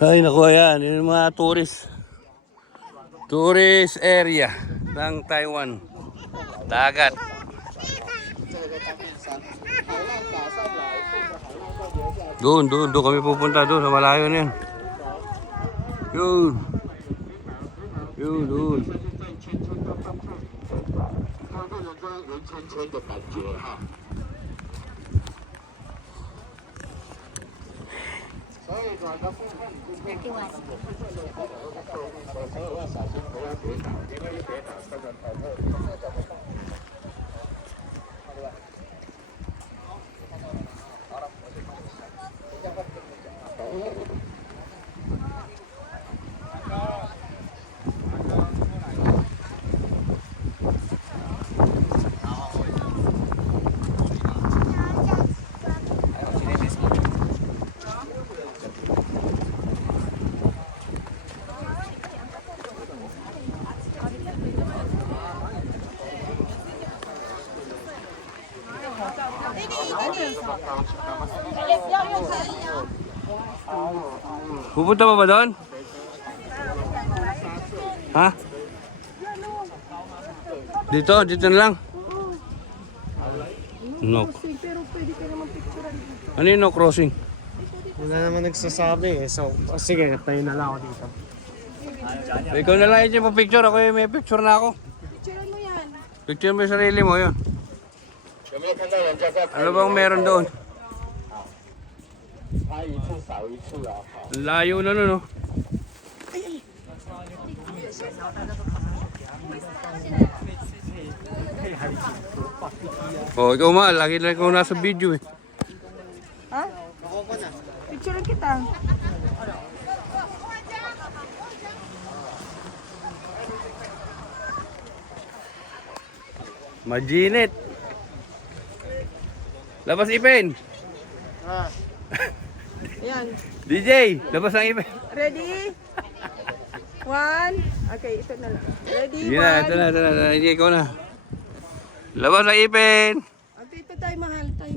Ay, naku, ayan. Yun yung mga tourist area ng Taiwan. Dagat. Doon kami pupunta doon sa malayo na yun. Yun. Pupunta pa ba doon? Ha? Dito na lang. No. Ano yung no crossing? Wala naman nagsasabi eh. So, sige, tayo na lang ako dito. Ikaw na lang yung picture. Ako yung may picture na ako. Picturean mo yan. Picture mo yung sarili mo yun. Ano bang meron doon? Layo na nun, no? Oh, ikaw ma, lagi lang ikaw nasa video eh. Ha? Picturean kita. Majinit. Labas ipin. Ayan. DJ, labas ang ipin. Ready? One. Okay, ito na lang. Ready? Sige na, ito na. DJ, ikaw na. Labas ang ipin. Ito tayo mahal. Tayo